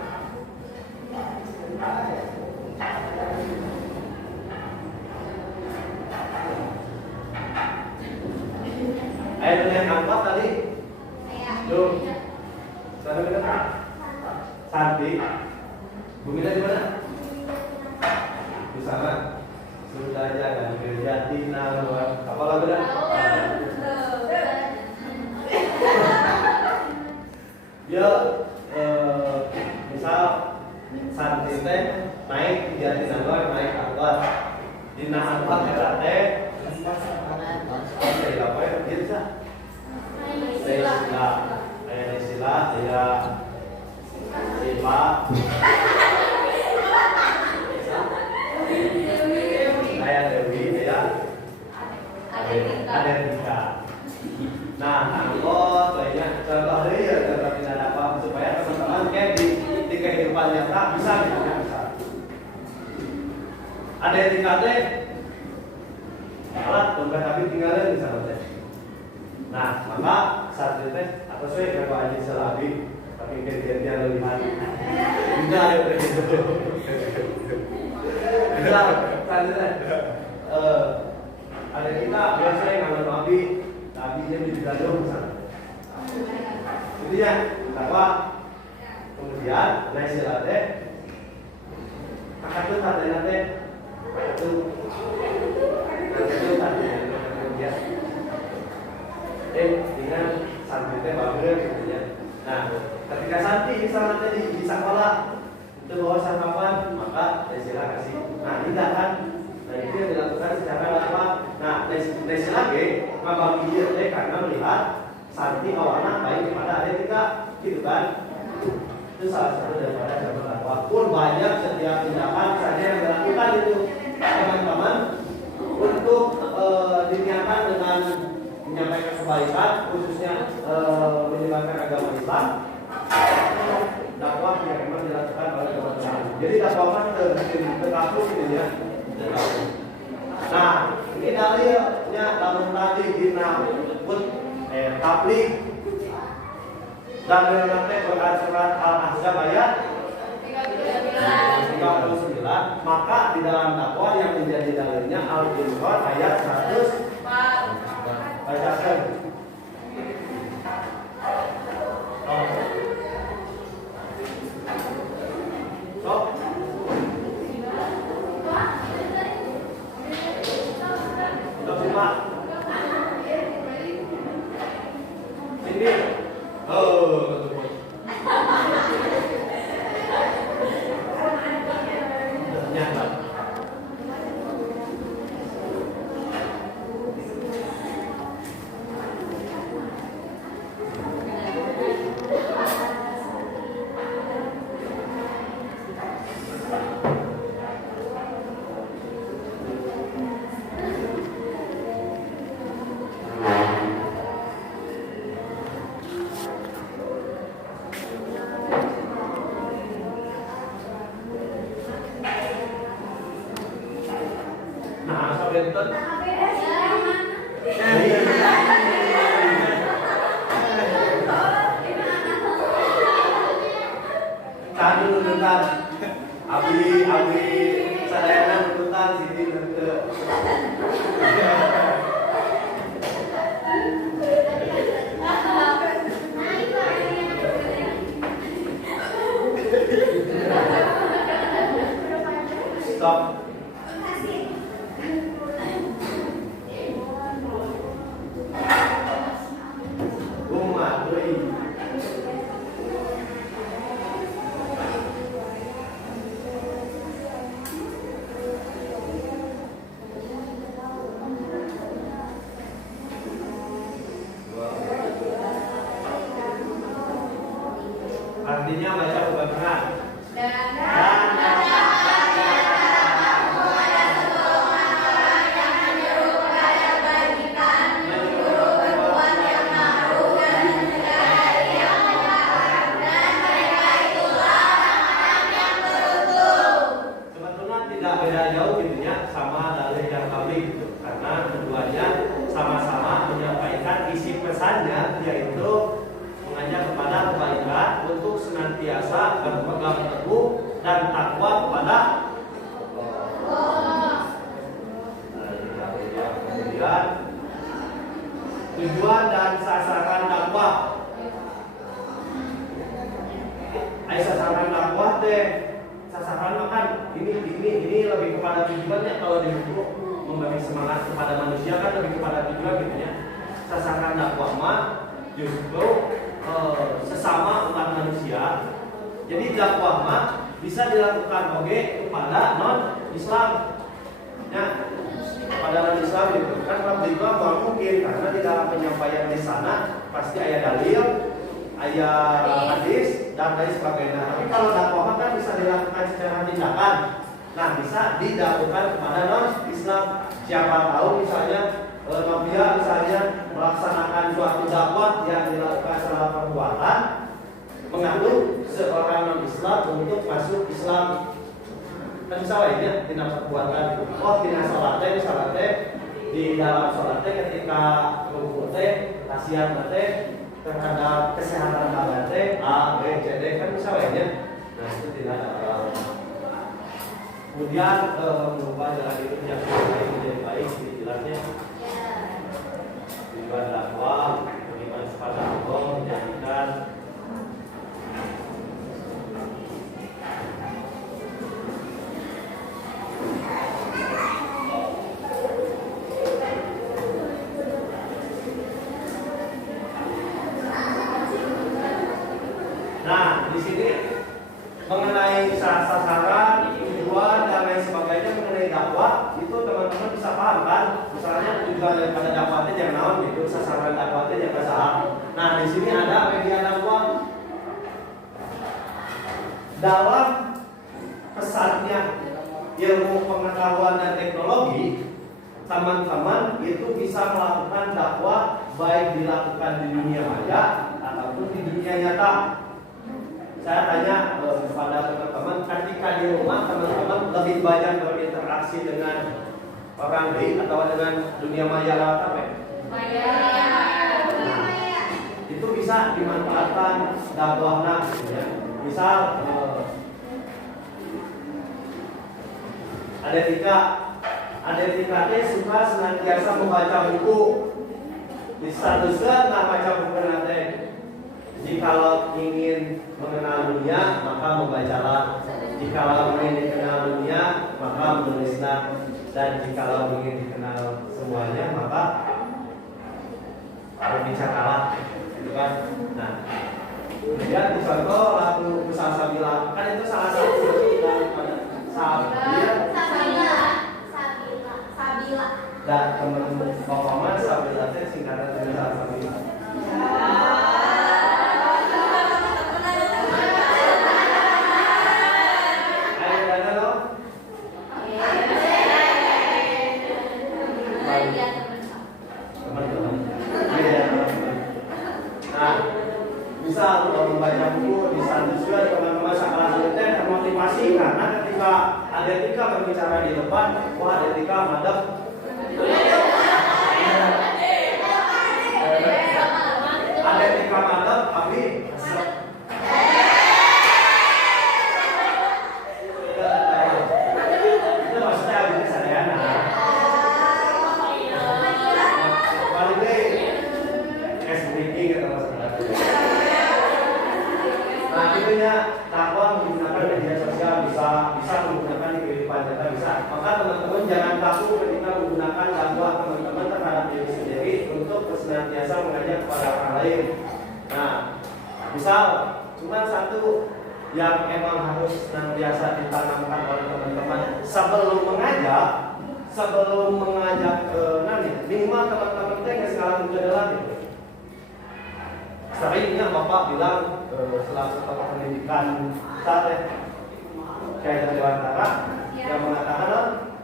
Ayo yang angkot tadi. Tuh. Sana mana? Santi. Bumi dari mana? Di sana. Sudah jangan kerjatina luar. Apa lagu dah? Ya, misal Santi teh naik kerjatina luar naik angkot. Dina angkot kita teh oke, apa ya? Bisa. Sila, ya. Sila. Saya Dewi, ya. Adetika. Nah, angkot, banyak contoh deh ya, contoh tidak apa supaya teman-teman kayak di kehidupan nyata bisa gitu ya bisa. Adetika teh salat dompet tapi tinggalin misalnya teh. Nah, maka saat itu teh atau saya kalau aja selabi tapi kerjanya lebihan. Tidak ada begitu. Tidak, saat itu teh ada kita biasanya ngambil babi, babinya di dalam misalnya. Jadi ya, bahwa kemudian naik silat teh, kakak tuh tanya teh, kakak tuh tanya kemudian, dengan santrinya bagus kemudian. Nah, ketika santri misalnya tadi di sekolah itu bawa sarapan, maka naik silat kasih. Nah, tidak kan? Nah, itu yang dilakukan secara apa? Nah, naik silat ngabang dia karena melihat santri awalnya baik kepada adik kita, gitu kan? Itu salah satu daripada cara dakwah. Pun banyak setiap tindakan saja yang dilakukan itu teman-teman untuk diniatkan dengan menyampaikan kebaikan, khususnya menyebarkan agama Islam. Dakwah yang memang dilakukan oleh teman-teman. Jadi dakwah kan terkapur gitu ya. Nah, ini dalilnya dalam tadi dinabut tabligh dan nanti Quran surat Al-Ahzab ayat 39, maka di dalam dakwah yang menjadi dalilnya Al-Imran ayat 100 bacakan. Artinya baca Al-Baqarah. Sebetulnya tidak beda jauh gitu ya sama dalil yang tabligh karena keduanya sama-sama menyampaikan isi pesannya yaitu mengajak kepada kebaikan untuk senantiasa berpegang teguh dan takwa kepada Allah. Kemudian tujuan dan sasaran dakwah. Sasaran dakwah teh sasaran makan ini lebih kepada tujuannya kalau di buku memberi semangat kepada manusia kan lebih kepada tujuan gitu ya. Sasaran dakwah mah justru sesama umat manusia. Jadi dakwah mah bisa dilakukan oke kepada non Islam. Ya, pada non Islam itu kan juga bahwa mungkin karena di dalam penyampaian di sana pasti ada dalil, ada hadis dan lain sebagainya. Tapi kalau dakwah kan bisa dilakukan secara tindakan. Nah, bisa dilakukan kepada non Islam. Siapa tahu misalnya mafia misalnya melaksanakan suatu dakwah yang dilakukan secara perbuatan mengandung seorang non Islam untuk masuk Islam kan misalnya tindak perbuatan tidak salatnya di dalam sholat teh ketika rukuk teh kasihan teh terhadap kesehatan badan teh A, B, C, D kan bisa ya. Nah itu tidak ada. Kemudian mengubah jalan hidup yang baik menjadi baik jelasnya. Tujuan dakwah beriman kepada Allah menjadikan Nah, di sini mengenai sasaran, tujuan dan lain sebagainya mengenai dakwah itu teman-teman bisa paham kan? Misalnya tujuan daripada dakwahnya jangan naon gitu, sasaran dakwahnya jangan salah. Nah, di sini ada media dakwah dalam pesatnya ilmu pengetahuan dan teknologi. Teman-teman itu bisa melakukan dakwah baik dilakukan di dunia maya ataupun di dunia nyata. Saya tanya kepada teman-teman, ketika di rumah teman-teman lebih banyak berinteraksi dengan orang lain atau dengan dunia maya lewat apa? Maya. Itu bisa dimanfaatkan dakwahna, ya. Misal Adetika suka senantiasa membaca buku. Bisa juga nggak baca buku nanti. Jikalau ingin mengenal dunia, maka membacalah. Jikalau ingin dikenal dunia, maka menulislah. Dan jikalau ingin dikenal semuanya, maka berbicaralah. Gitu kan? Nah, kemudian dicontoh lagu Salsabila. Kan itu salah satu daripada Sabila. Dan teman-teman Bapak Sabila itu singkatan dari Salsabila. Misal kalau membaca buku di juga teman-teman sekelas itu termotivasi karena ketika Adetika berbicara di depan, wah Adetika madep. Adetika madep, tapi itu maksudnya agak kesadaran. Paling SBT kata maksudnya. Nah, akhirnya dakwah menggunakan media sosial bisa menggunakan di kehidupan nyata bisa. Maka teman-teman jangan takut ketika menggunakan dakwah teman-teman terhadap diri sendiri untuk senantiasa mengajak kepada orang lain. Nah, misal cuma satu yang emang harus senantiasa ditanamkan oleh teman-teman sebelum mengajak nanti minimal teman-teman itu yang sekarang udah lagi. Seringnya Bapak bilang selaku tokoh pendidikan saat kayak Dewantara yang mengatakan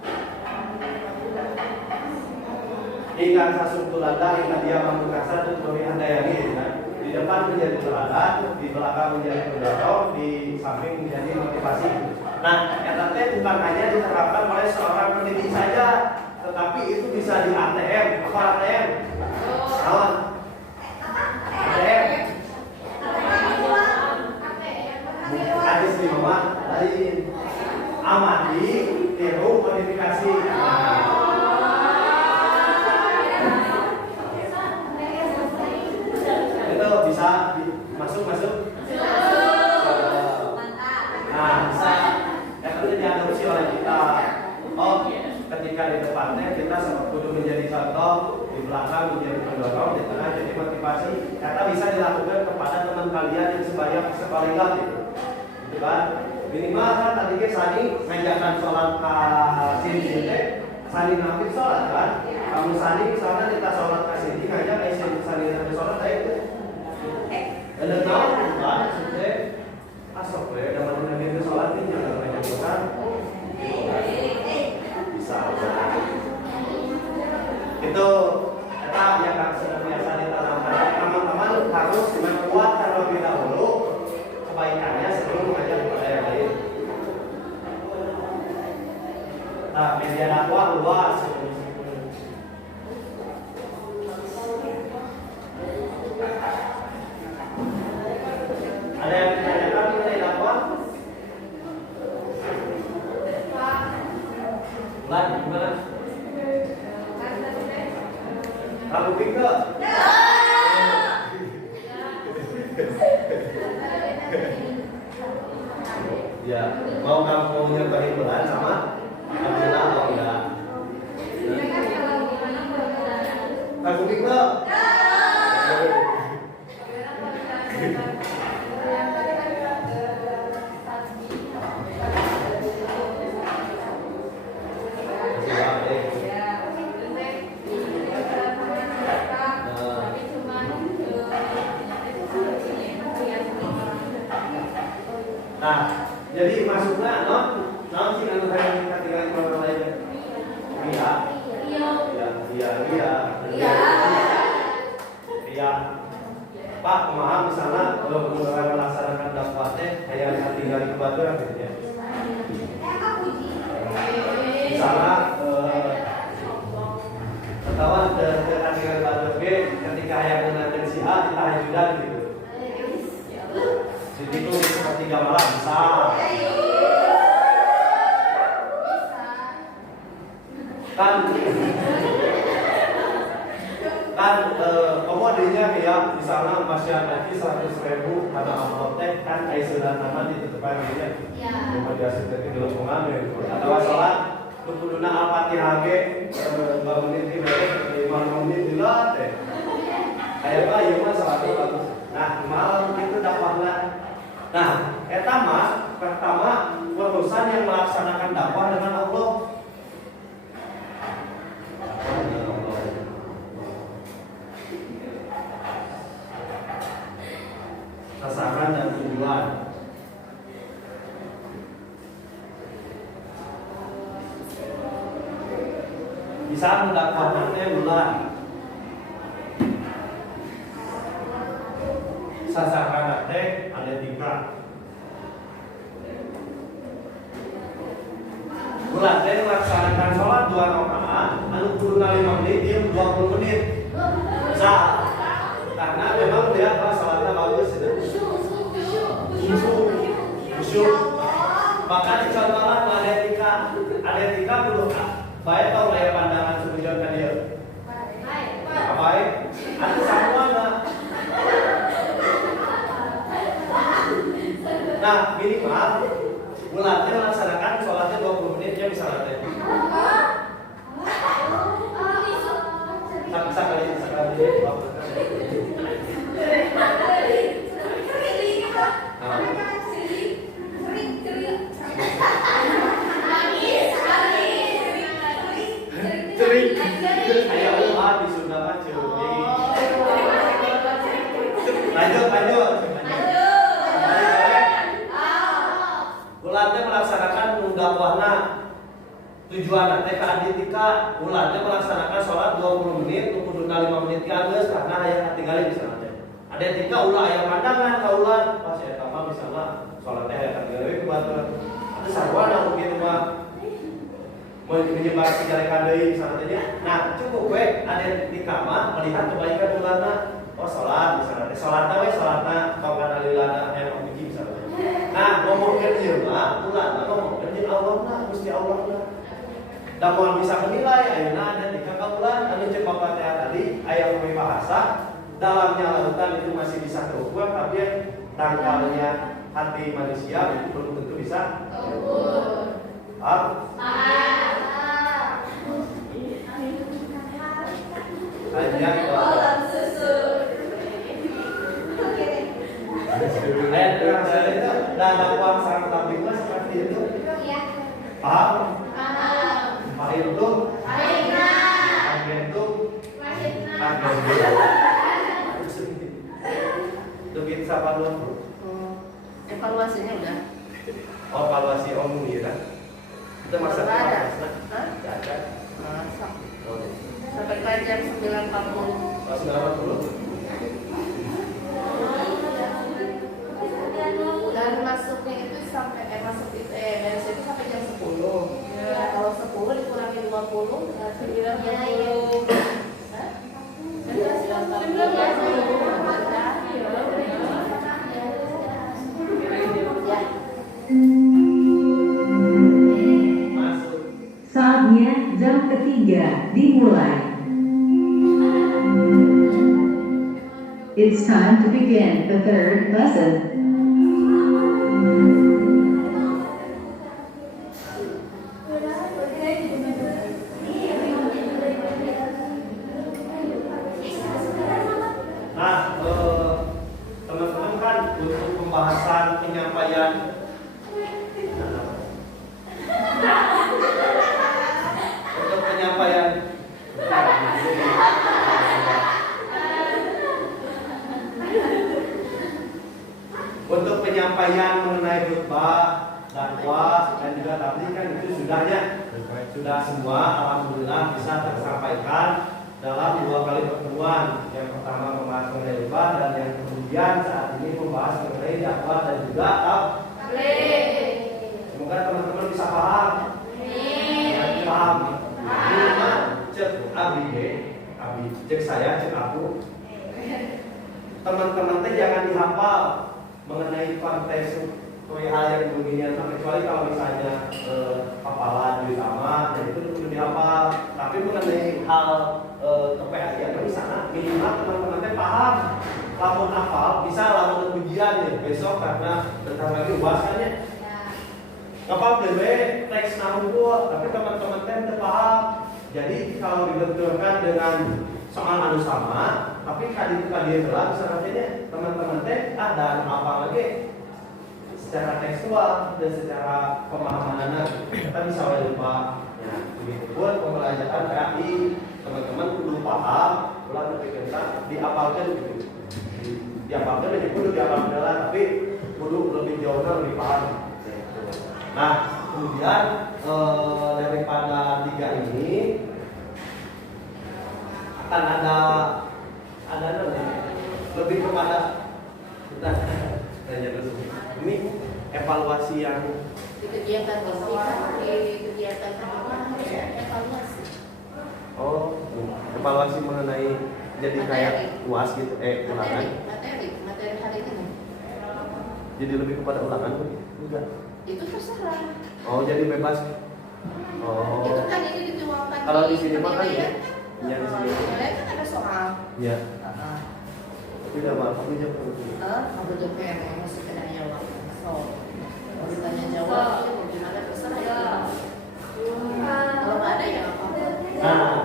ikan sasung tulada ikan dia mampu kasar itu pemilihan dayangi kan? Di depan menjadi teladan, di belakang menjadi pendorong, di samping menjadi motivasi. Nah, ETT bukan hanya diterapkan oleh seorang pendidik saja, tetapi itu bisa di ATM. Apa ATM? Kawan. Hadis di bawah lain amati tiru modifikasi. Itu bisa masuk. Nah bisa itu diadopsi oleh kita. Oh ketika di depannya kita kudu menjadi contoh, di belakang menjadi pendorong, di tengah jadi motivasi. Kata bisa dilakukan kepada teman kalian yang sekolah gitu. Kan minimal kan tadi ke Sani ngajakan sholat kasih Sani nafis sholat kan kamu Sani misalnya kita sholat kasih ngajak Sani nafis sholat itu ada tahu kan sudah asok ya zaman nabi itu sholat ini jangan menyampaikan bisa itu kita yang sudah biasa ditanamkan teman-teman harus membuat terlebih dahulu kebaikannya sebelum mengajak kepada yang lain. Nah, media dakwah luas. Bulan gimana? Kan tadi teh Kamu pinggir? Ya, mau kamu nyobain bulan sama Kamila atau enggak? kan kalau gimana perbedaan Kamu pinggir? Nah, jadi masuknya non sih anu hayang katingali orang lain. Iya. Iya. Pak, kumaha misalnya mulai melaksanakan dakwah teh hayang katingali kebaturan gitu ya. Misalnya ketahuan katingali kebaturan ge ketika hayang ngeunankeun si A ditahajudan gitu. Jadi itu sepertiga malam bisa. Kan komodinya kayak misalnya masyarakat 100.000 karena amplop teh kan kayak sudah nama ditutupan gitu ya. Kemudian seperti dulu pengambil atau sholat kuduna Al-Fatihah ge 2 menit di bawah 5 menit di lot teh. Kayak apa ieu mah salat bagus. Nah, malam itu dakwahna. Nah, eta mah pertama urusan yang melaksanakan dakwah dengan Allah. Sasaran dan tujuan. Bisa mendakwahkan bulan. Sasaran teh ada 3. Bulan teh melaksanakan sholat 2 rakaat, anu kuduna 5 menit, dia 20 menit. Sah. Karena memang dia sholatnya bagus itu. Khusyuk. Bahkan dicontohkan atletika kudu baik tau layar pandangan sebujur ka dieu. Baik. Anu samuana. Nah, minimal bulannya melaksanakan sholatnya 20 menit ya misalnya. Sekali. Ceri. Ayo di Sunda mah ceri. Lanjut. Bulannya melaksanakan dakwahna tujuan teh ka aditika. Bulannya melaksanakan sholat 20 menit, kuduna 5 menit geus karena aya katingali misalnya teh. Aditika ulah aya pandangan ka ulan pas eta mah misalnya sholat teh aya katingali kebaturan. Atuh sarwana kitu mah menyebar kejelekan deui misalnya teh. Nah, cukup we aditika mah melihat kebaikan bulanna. Oh sholat misalnya teh sholatna kongkana lilana aya puji misalnya. Nah, ngomongkeun ieu mah bulanna ngomongkeun jeung Allahna, Gusti Allahna. Da moal bisa menilai ayeuna ada 3 bulan anu ceuk Bapak teh tadi aya bahasa dalamnya lautan itu masih bisa terukur tapi dangkalnya hati manusia belum tentu bisa terukur. Hanya dan dakwah sareng tabligh seperti itu. Paham? Itu Dukit siapa dulu? Evaluasinya udah. Oh, evaluasi umum ya kan? Itu masa ada. Nggak ada. Masa. Oh, Sampai ke jam 9.40. oh, 9.40. Dan masuknya itu sampai beres itu sampai jam 10. Ya, kalau 10 dikurangi 20 berarti 90. Hah? saatnya dimulai. It's time to begin the third lesson. Nah, teman-teman kan untuk pembahasan penyampaian untuk penyampaian untuk penyampaian mengenai khutbah, dakwah dan juga tabligh kan itu sudah semua alhamdulillah bisa tersampaikan dalam 2 kali pertemuan. Yang pertama membahas mengenai khutbah dan yang kemudian saat ini membahas mengenai dakwah dan juga tabligh. Semoga teman-teman bisa paham. Paham. Cuma cek abi cek saya cek aku. Teman-teman teh jangan dihafal mengenai konteks hal yang beginian, kecuali kalau misalnya hafalan di sama, dan itu perlu dihafal. Tapi mengenai hal kePAI di sana, minimal teman-teman teh paham. Lamun hafal bisa lamun ujian ya besok karena bentar lagi uasannya. Ngapal dewe teks nahunkul, tapi teman-teman teh paham. Jadi kalau dibenturkan dengan soal anu sama, tapi kali heula misalnya teman-teman teh dan apa lagi secara tekstual dan secara pemahaman kita bisa lupa ya begitu pun pembelajaran PAI teman-teman kudu paham ulah tapi kita diapalkan gitu diapalkan jadi kudu diapalkan lah tapi kudu lebih jauh lebih paham. Nah kemudian daripada 3 ini akan ada lebih kepada kita tanya dulu ini evaluasi yang Di kegiatan bersama, di kegiatan apa? Evaluasi. oh evaluasi mengenai jadi kayak UAS gitu ulangan Materi hari ini. jadi lebih kepada ulangan enggak Itu terserah. oh jadi bebas oh Itu kan ini dituangkan. kalau di sini mah kan ya di sini Penilaian kan ada soal. ya tidak apa aku jawab Aku jawab yang masih kena jawab. So, kalau tanya jawab, gimana terserah ya. Kalau nggak ada ya apa? nah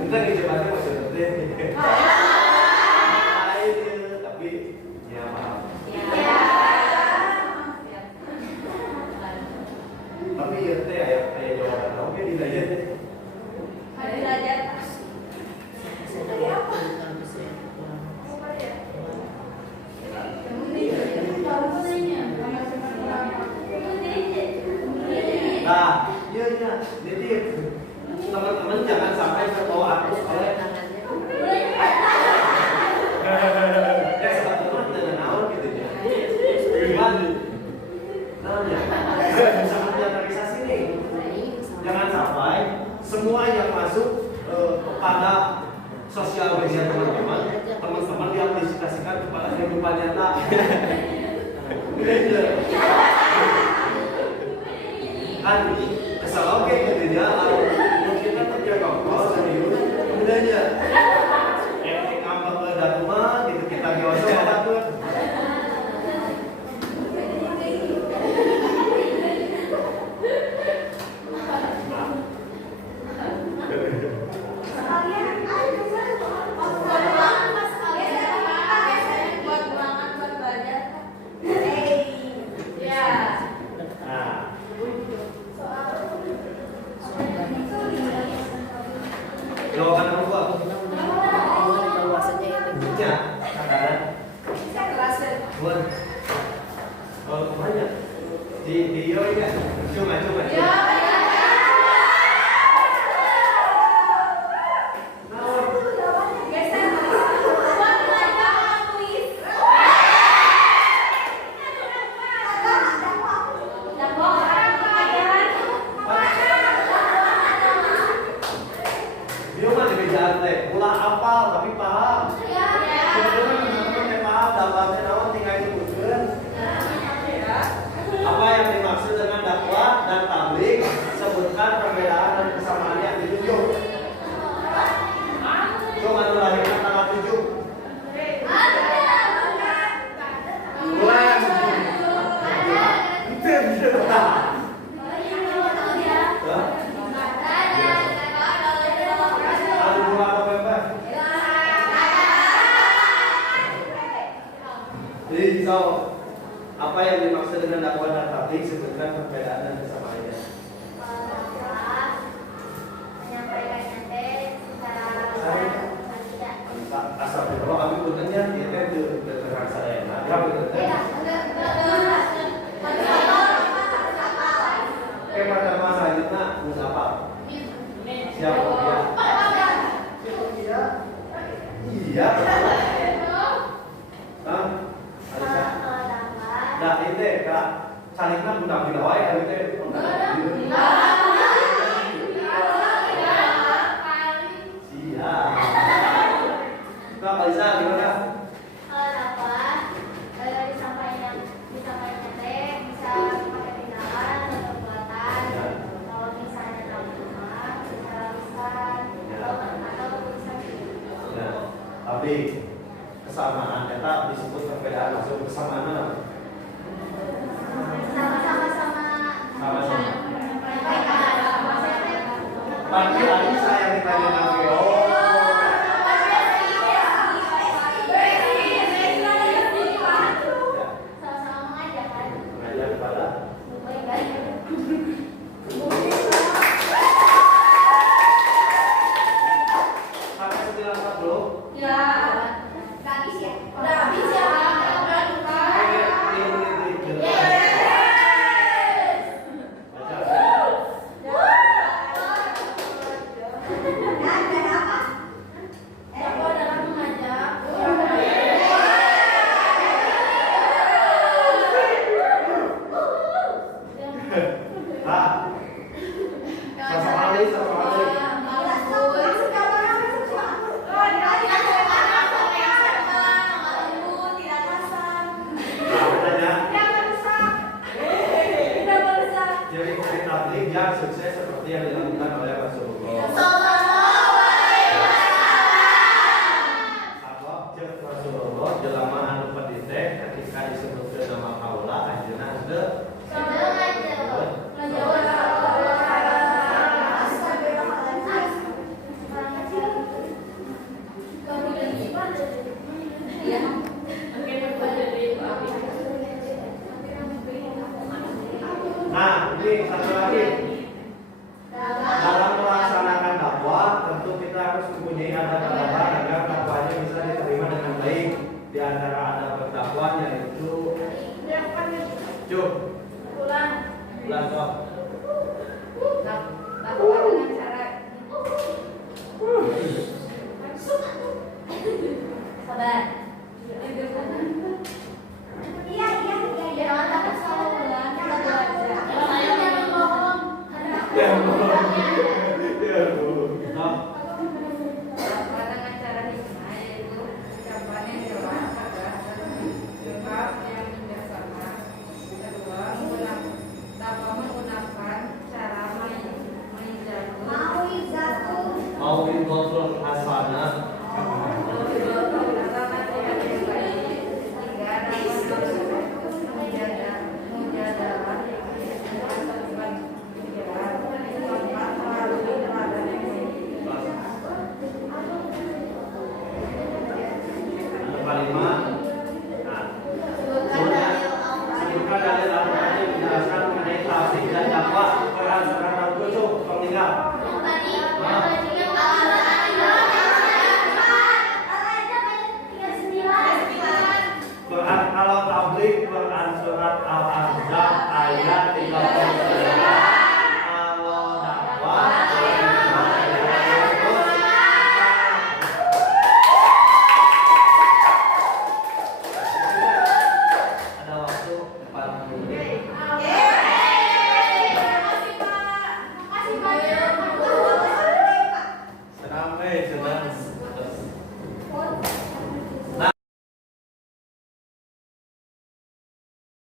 entar dicoba maksudnya tapi ya maaf tapi ya teh kayak jawaban oke dilihat deh nah iya jadi teman-teman jangan sampai terbawa arus oleh ya sebetulnya dengan naon gitu ya gimana namanya sangat teaterisasi nih jangan sampai semua yang masuk kepada sosial media teman-teman diaplikasikan kepada kehidupan nyata. Kan kesal oke gitu ya mungkin kan terjaga kalau serius kemudian ya ngambek ke datuma gitu kita biasa apa tuh jawaban kamu apa? Ya, katakan. Buat. Oh, banyak. Di yo ya. Cuma. Dia mah dibejalan teh, ulah apal tapi paham. Sebetulnya teman-teman teh paham dampaknya naon tahu apa yang dimaksud dengan dakwah dan tabligh, sebutkan perbedaan dan persamaannya. Menyampaikannya teh secara Asal kalau kami puntennya dia itu terang saya. Nah, berapa itu teh? Pertama selanjutnya apa? Siapa dia? Iya. Nah, Alisa. Nah, itu kak. Salingnya budak di bawah ya, itu. Siap. Kak Alisa gimana? Disampaikan teh bisa pakai tindakan atau perbuatan. Kalau misalnya terima, bisa lisan atau tulisan. Nah, tapi kesamaan eta disebut perbedaan, maksud kesamaan apa? Sama-sama. Tapi tadi saya ditanya lagi, Sama-sama mengajarkan. mengajar kepada sampai 940. Ya, nggak habis ya? Udah habis ya? Dakwah dalam mengajak Jadi tabligh yang sukses seperti yang dilakukan oleh Rasulullah. Apa cek Rasulullah jelema anu pendidik ketika disebutkeun nama kaula anjeunna henteu Nah, ini satu lagi. Dalam melaksanakan dakwah, tentu kita harus mempunyai adab-adaban agar dakwahnya bisa diterima dengan baik. Di antara adab berdakwah yaitu ulang kok. dakwah dengan cara sabar. Iya. Jangan takut sama bulan. Saya jangan ngomong. Ya, Bu. Nah, Dakwah dengan cara hikmah yaitu ucapan yang jelas, tegas, dan jawab yang bijaksana. Kedua, dakwah menggunakan cara mau idhotul hasanah. Kalimat